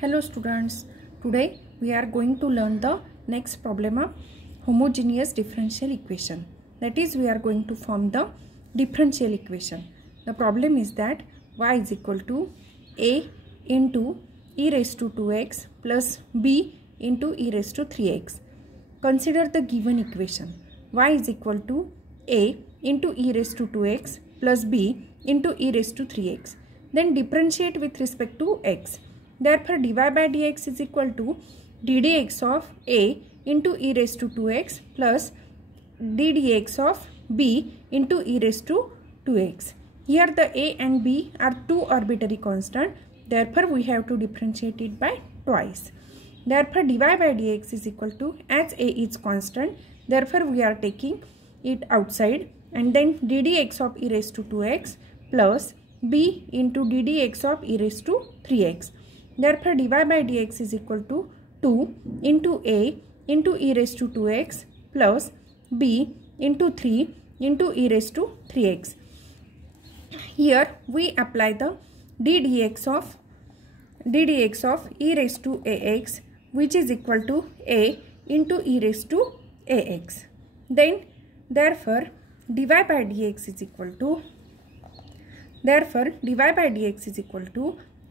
Hello students, today we are going to learn the next problem of homogeneous differential equation. That is, we are going to form the differential equation. The problem is that y is equal to a into e raised to 2x plus b into e raised to 3x. Consider the given equation. Y is equal to a into e raised to 2x plus b into e raised to 3x. Then differentiate with respect to x. Therefore, dy by dx is equal to ddx of a into e raised to 2x plus ddx of b into e raised to 2x. Here the a and b are two arbitrary constants. Therefore, we have to differentiate it by twice. Therefore, dy by dx is equal to, as a is constant, therefore we are taking it outside, and then ddx of e raised to 2x plus b into ddx of e raised to 3x. Therefore, dy by dx is equal to 2 into a into e raised to 2x plus b into 3 into e raised to 3x. Here we apply the ddx of e raised to ax, which is equal to a into e raised to ax. Then therefore dy by dx is equal to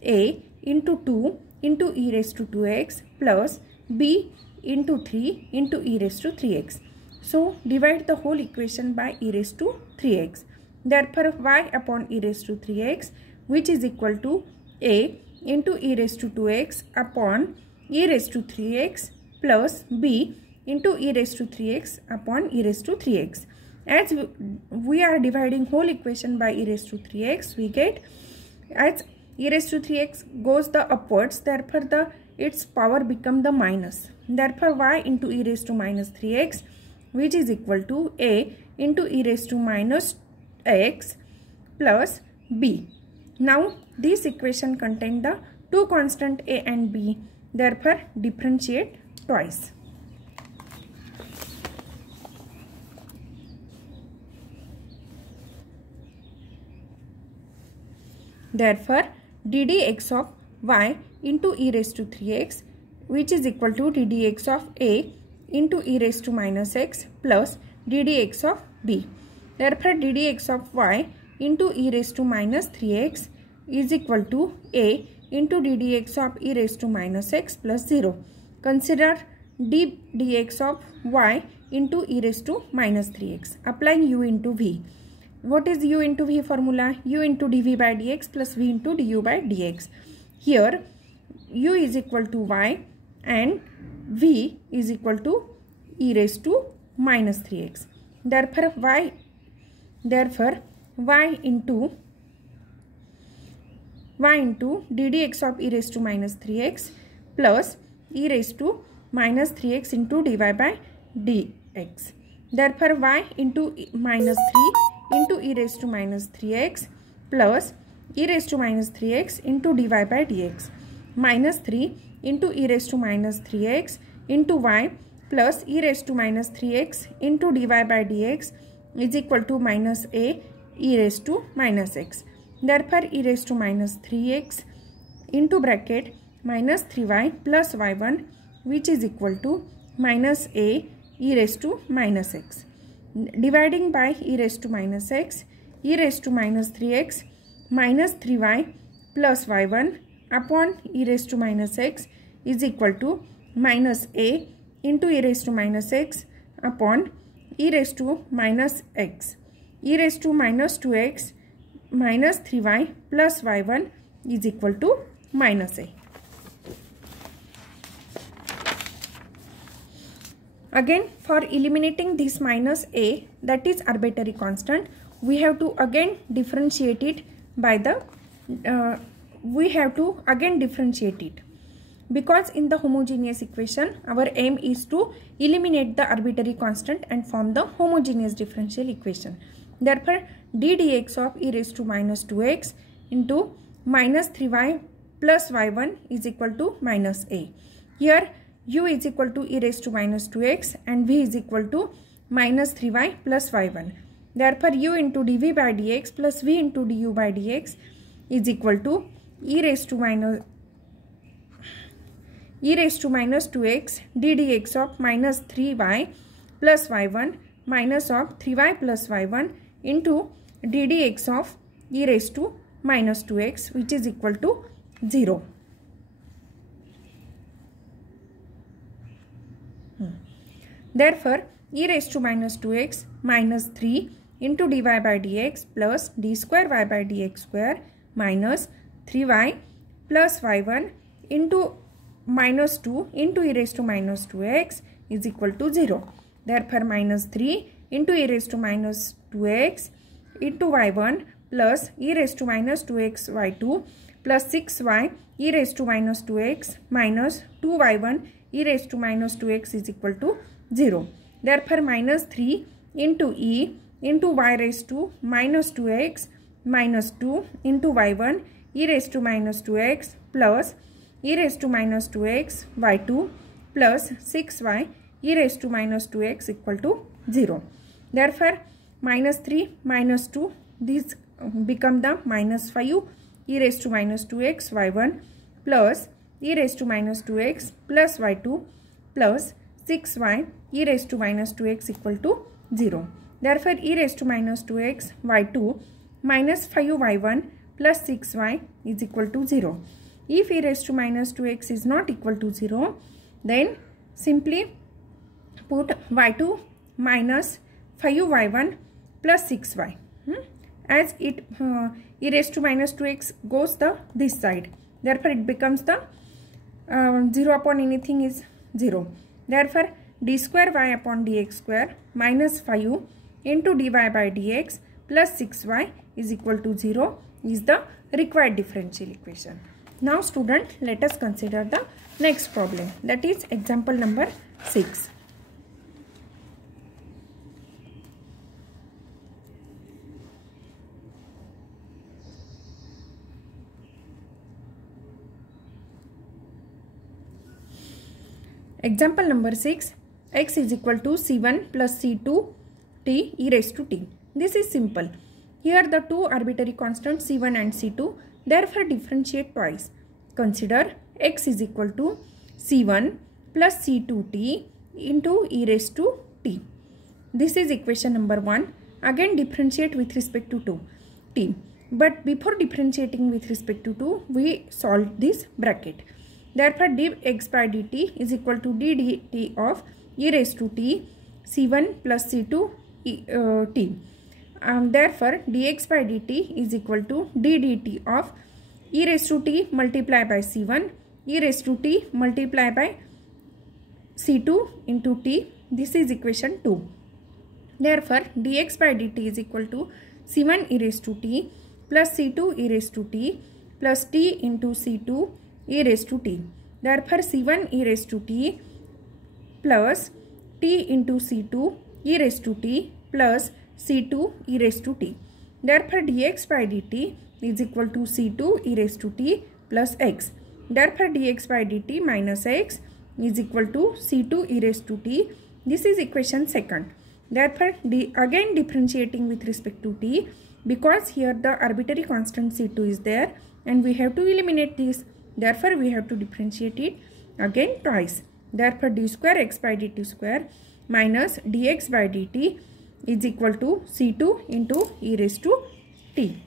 a into 2 into e raised to 2x plus b into 3 into e raised to 3x. So divide the whole equation by e raised to 3x. Therefore y upon e raised to 3x, which is equal to a into e raised to 2x upon e raised to 3x plus b into e raised to 3x upon e raised to 3x. As we are dividing whole equation by e raised to 3x, we get, as e raised to 3x goes the upwards, therefore its power become the minus. Therefore y into e raised to minus 3x, which is equal to a into e raised to minus x plus b. Now this equation contain the two constant a and b, therefore differentiate twice. Therefore ddx of y into e raised to 3x, which is equal to ddx of a into e raised to minus x plus ddx of b. Therefore ddx of y into e raised to minus 3x is equal to a into ddx of e raised to minus x plus 0. Consider dx of y into e raised to minus 3x. Applying u into v. What is u into v formula? U into dv by dx plus v into du by dx. Here u is equal to y and v is equal to e raised to minus 3x. Therefore y into ddx of e raised to minus 3x plus e raised to minus 3x into dy by dx. Therefore y into minus 3 into e raised to minus 3x plus e raised to minus 3x into dy by dx, minus 3 into e raised to minus 3x into y plus e raised to minus 3x into dy by dx is equal to minus a e raised to minus x. Therefore e raised to minus 3x into bracket minus 3y plus y1, which is equal to minus a e raised to minus x. Dividing by e raised to minus x, e raised to minus 3x minus 3y plus y1 upon e raised to minus x is equal to minus a into e raised to minus x upon e raised to minus x. E raised to minus 2x minus 3y plus y1 is equal to minus a. Again, for eliminating this minus a, that is arbitrary constant, we have to again differentiate it by the because in the homogeneous equation our aim is to eliminate the arbitrary constant and form the homogeneous differential equation. Therefore ddx of e raised to minus 2x into minus 3y plus y1 is equal to minus a. Here u is equal to e raised to minus 2x and v is equal to minus 3y plus y1. Therefore u into dv by dx plus v into du by dx is equal to e raised to minus e raised to minus 2x d dx of minus 3y plus y1 minus of 3y plus y1 into d dx of e raised to minus 2x, which is equal to 0. Therefore, e raised to minus 2x minus 3 into dy by dx plus d square y by dx square minus 3y plus y1 into minus 2 into e raised to minus 2x is equal to 0. Therefore, minus 3 into e raised to minus 2x into y1 plus e raised to minus 2x y2 plus 6y e raised to minus 2x minus 2y1 e raised to minus 2x is equal to 0. Therefore, minus 3 into e into y raised to minus 2x minus 2 into y1 e raised to minus 2x plus e raised to minus 2x y2 plus 6y e raised to minus 2x equal to 0. Therefore, minus 3 minus 2, these become the minus 5 e raised to minus 2x y1 plus e raised to minus 2x plus y2 plus 6y e raised to minus 2x equal to 0. Therefore, e raised to minus 2x y2 minus 5y1 plus 6y is equal to 0. If e raised to minus 2x is not equal to 0, then simply put y2 minus 5y1 plus 6y. As it e raised to minus 2x goes this side. Therefore, it becomes the 0 upon anything is 0. Therefore, d square y upon dx square minus 5 into dy by dx plus 6y is equal to 0 is the required differential equation. Now student, let us consider the next problem, that is example number 6. Example number 6, x is equal to c1 plus c2 t e raised to t. This is simple. Here the two arbitrary constants c1 and c2, therefore differentiate twice. Consider x is equal to c1 plus c2t into e raised to t. This is equation number 1. Again differentiate with respect to t. But before differentiating with respect to 2, we solve this bracket. Therefore, dx by dt is equal to d dt of e raised to t c1 plus c2 t. Therefore, dx by dt is equal to d dt of e raised to t multiplied by c1 e raised to t multiplied by c2 into t. This is equation 2. Therefore, dx by dt is equal to c1 e raised to t plus c2 e raised to t plus t into c2 e raised to t. Therefore, c1 e raised to t plus t into c2 e raised to t plus c2 e raised to t. Therefore, dx by dt is equal to c2 e raised to t plus x. Therefore, dx by dt minus x is equal to c2 e raised to t. This is equation 2nd. Therefore, again differentiating with respect to t, because here the arbitrary constant c2 is there and we have to eliminate this. Therefore, we have to differentiate it again twice. Therefore, d square x by dt square minus dx by dt is equal to c2 into e raised to t.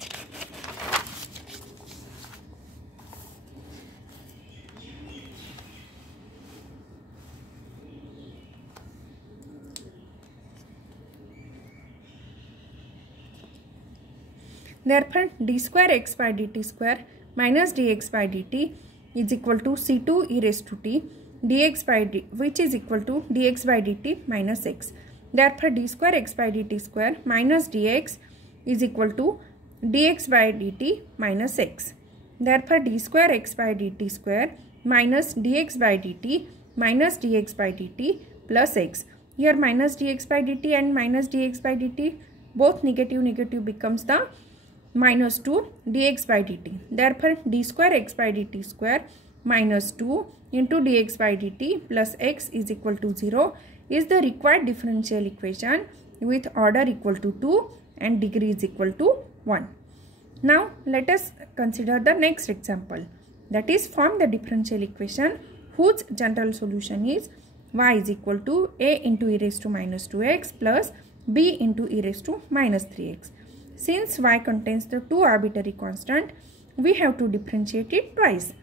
Therefore, d square x by dt square minus dx by dt is equal to c2 e raised to t dx by d, which is equal to dx by dt minus x. Therefore, d square x by dt square minus dx is equal to dx by dt minus x. Therefore, d square x by dt square minus dx by dt minus dx by dt plus x. Here minus dx by dt and minus dx by dt both negative becomes the minus 2 dx by dt. Therefore, d square x by dt square minus 2 into dx by dt plus x is equal to 0 is the required differential equation with order equal to 2 and degree is equal to 1. Now, let us consider the next example, that is form the differential equation whose general solution is y is equal to a into e raised to minus 2x plus b into e raised to minus 3x. Since y contains the two arbitrary constant, we have to differentiate it twice.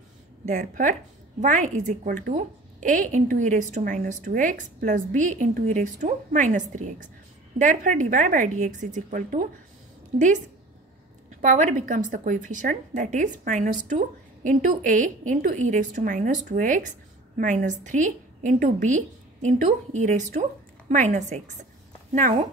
Therefore, y is equal to a into e raised to minus 2x plus b into e raised to minus 3x. Therefore, dy by dx is equal to, this power becomes the coefficient, that is minus 2 into a into e raised to minus 2x minus 3 into b into e raised to minus x. Now,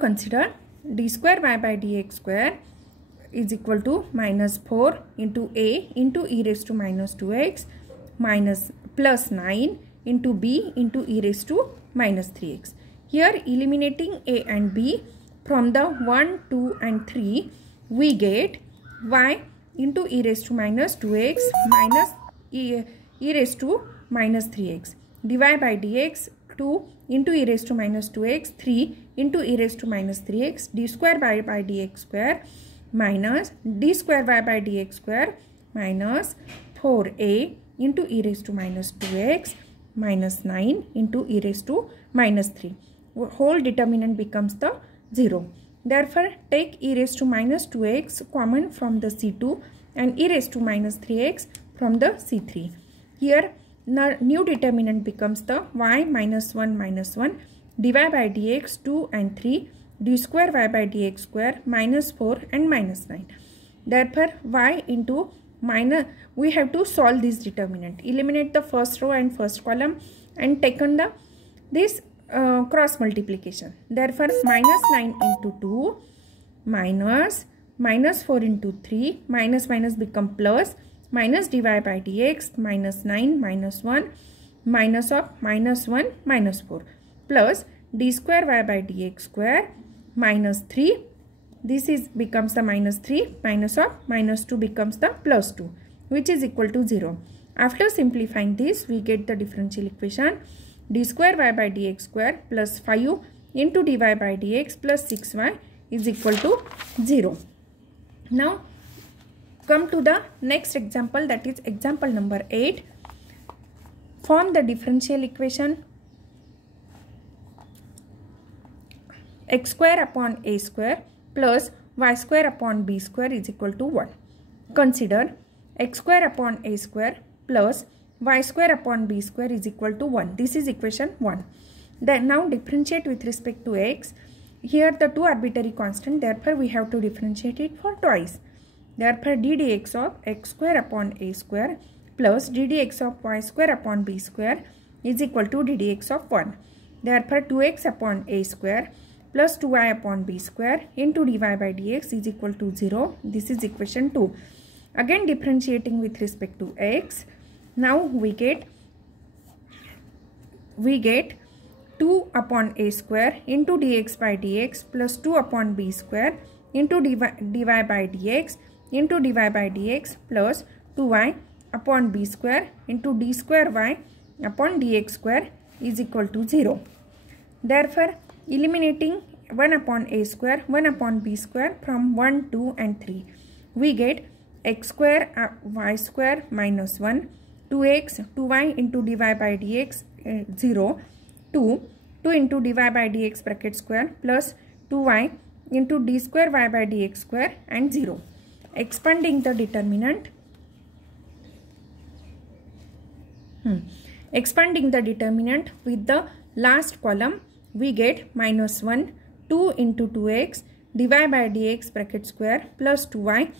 consider d square y by dx square is equal to minus 4 into a into e raised to minus 2x minus plus 9 into b into e raised to minus 3x. Here, eliminating a and b from the 1, 2 and 3, we get y into e raised to minus 2x minus e raised to minus 3x. dy by dx 2 into e raised to minus 2x, 3 into e raised to minus 3x, d square y by dx square minus d square y by dx square minus 4a into e raised to minus 2x minus 9 into e raised to minus 3. Whole determinant becomes the 0. Therefore, take e raised to minus 2x common from the C2 and e raised to minus 3x from the C3. Here, new determinant becomes the y minus 1 minus 1, dy by dx 2 and 3, d square y by dx square minus 4 and minus 9. Therefore, y into minus, we have to solve this determinant. Eliminate the first row and first column and taken the this cross multiplication. Therefore, minus 9 into 2 minus 4 into 3, minus become plus, minus dy by dx minus 9 minus 1 minus of minus 1 minus 4 plus d square y by dx square minus 3. This is becomes the minus 3 minus of minus 2 becomes the plus 2, which is equal to 0. After simplifying this, we get the differential equation d square y by dx square plus 5 into dy by dx plus 6y is equal to 0. Now, come to the next example, that is example number 8. Form the differential equation x square upon a square plus y square upon b square is equal to 1. Consider x square upon a square plus y square upon b square is equal to 1. This is equation 1. Then now differentiate with respect to x. Here the two arbitrary constant, therefore we have to differentiate it for twice. Therefore, d dx of x square upon a square plus d dx of y square upon b square is equal to d dx of 1. Therefore, 2x upon a square plus 2y upon b square into dy by dx is equal to 0. This is equation 2. Again differentiating with respect to x. Now we get 2 upon a square into dx by dx plus 2 upon b square into dy by dx into dy by dx plus 2y upon b square into d square y upon dx square is equal to 0. Therefore, eliminating 1 upon a square, 1 upon b square from 1, 2 and 3, we get x square y square minus 1, 2x, 2y into dy by dx 0, 2 into dy by dx bracket square plus 2y into d square y by dx square and 0. Expanding the determinant, with the last column, we get minus 1, 2 into 2x dy by dx bracket square plus 2y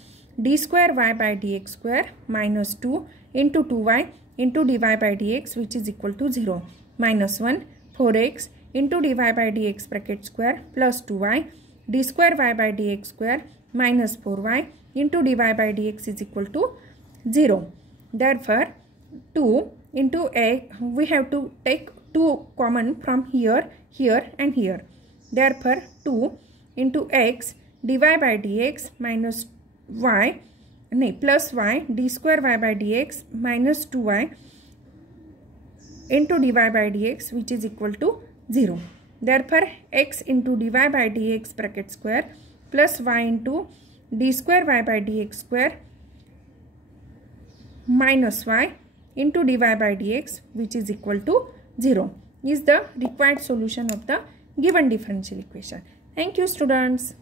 d square y by dx square minus 2 into 2y into dy by dx, which is equal to 0. Minus 1, 4x into dy by dx bracket square plus 2y d square y by dx square minus 4y into dy by dx is equal to 0. Therefore, 2 into a, we have to take 2 common from here, here and here. Therefore, 2 into x dy by dx minus y plus y d square y by dx minus 2y into dy by dx, which is equal to 0. Therefore, x into dy by dx bracket square plus y into d square y by dx square minus y into dy by dx, which is equal to 0, is the required solution of the given differential equation. Thank you, students.